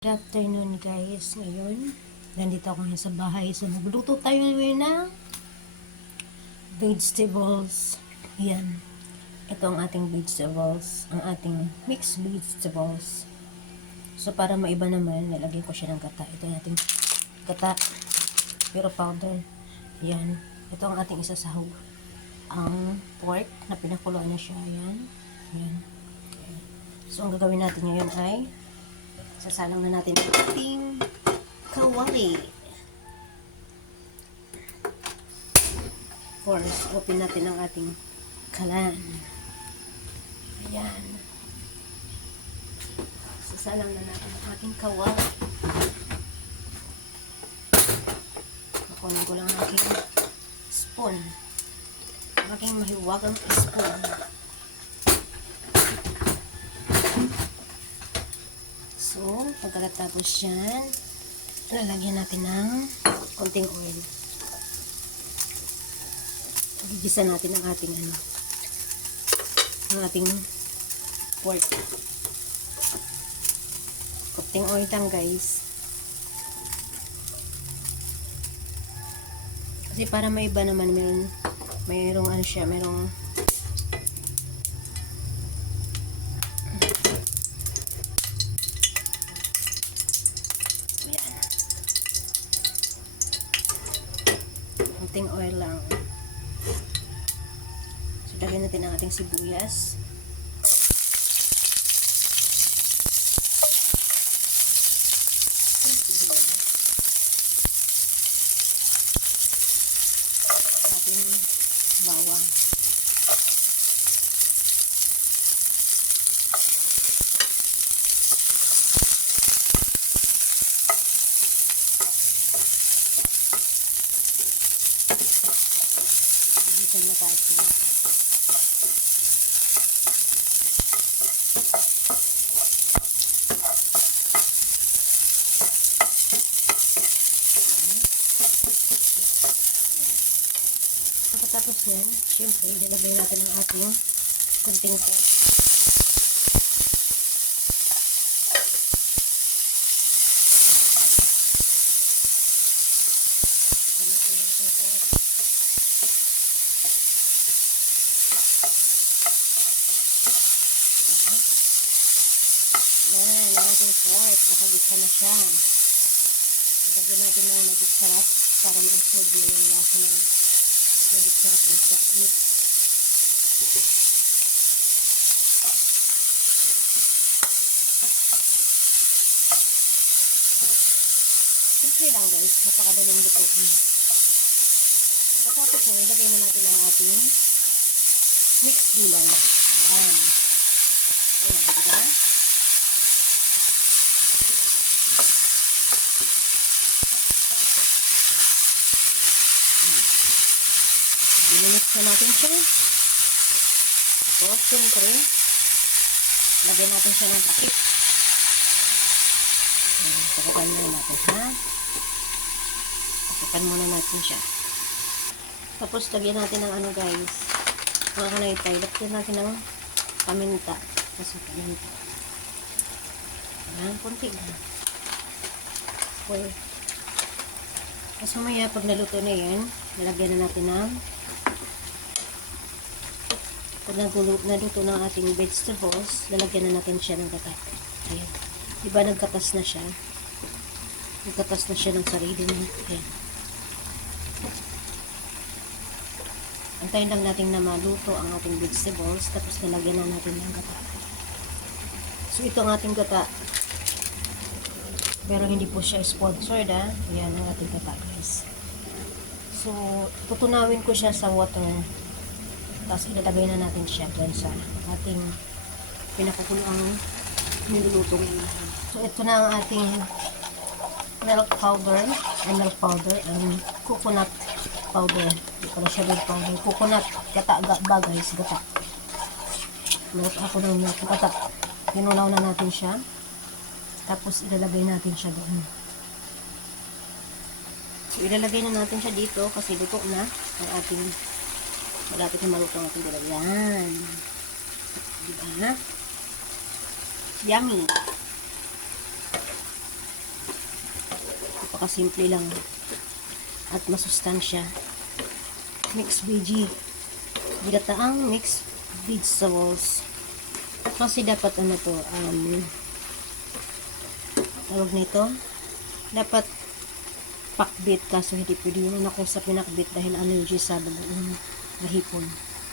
Good afternoon guys. Ngayon, nandito ako ngayon sa bahay. So, magluto tayo ngayon ng vegetables. Yan. Ito ang ating vegetables. Ang ating mixed vegetables. So, para maiba naman, nalagyan ko siya ng gata. Ito ang ating gata. Pero powder. Yan. Ito ang ating isasahog. Ang pork na pinakuloan na siya. Yan. Yan. So, ang gagawin natin ngayon ay sasalang na natin ang ating kawali. Of course, open natin ang ating kalan. Ayan. Sasalang na natin ang ating kawali. Nakunin ko lang ang aking spoon. Ang aking mahiwagang spoon. So, pagkatapos yan, lalagyan natin ng konting oil. Gigisa natin ang ating ang ating pork. Konting oil lang guys. Kasi para maiba naman, mayroong ano siya, mayroong konting oil lang. So, lagyan natin ang ating sibuyas. Ating bawang. Isan na tayo. Pagkatapos yan, syempre, ilalagay natin ang ating konting pork. Ito natin ang ating pork. Yan, ang ating pork. Nakagisa na siya. Ilagyan natin ng magic sarap para ma-absorb na yung lasa ng magic sarap din sa meat. Simple lang guys, napakadaling lutuin. Pagkatapos na, ilagay na natin ang ating mixed gulay. Ayan. Ayan, diba? Minimix na natin siya. Tapos, siyempre, lagyan natin siya ng takip. Takutan muna natin siya. Takutan muna natin siya. Tapos, lagyan natin ng ano guys. Mga kanaytay. Lagyan natin ng paminta. Kasi paminta. Ayan, konti lang. Okay. Tapos mamaya, pag naluto na yan, nalagyan na natin ng pag naluto ng ating vegetables, lalagyan na natin siya ng gata. Ayan. Diba nagkatas na siya? Nagkatas na siya ng sarili niya. Ayan. Antayin lang natin na maluto ang ating vegetables, tapos lalagyan na natin ng gata. So, ito ang ating gata. Pero hindi po siya sponsored, ha? Ayan ang ating gata, guys. So, tutunawin ko siya sa water. Tapos ilalagay na natin siya dyan sa ating pinakukulong niluluto ngayon. So, ito na ang ating milk powder and coconut powder. Hindi pala siya milk powder. Coconut, gata ba guys, gata. Milk ako ng milk, gata. Pinulaw na natin siya. Tapos ilalagay natin siya doon. So, ilalagay na natin siya dito kasi luto na ang ating malapit na maluto ang ating gulay. Yan. Diba? Yummy. napakasimple lang at masustansya. Mixed veggie. Ginataang mixed vegetables. Kasi dapat ano to, tawag nito, dapat pakbit, kaso hindi pwede yun ako sa pinakbit dahil allergy sa bagoong mahipon.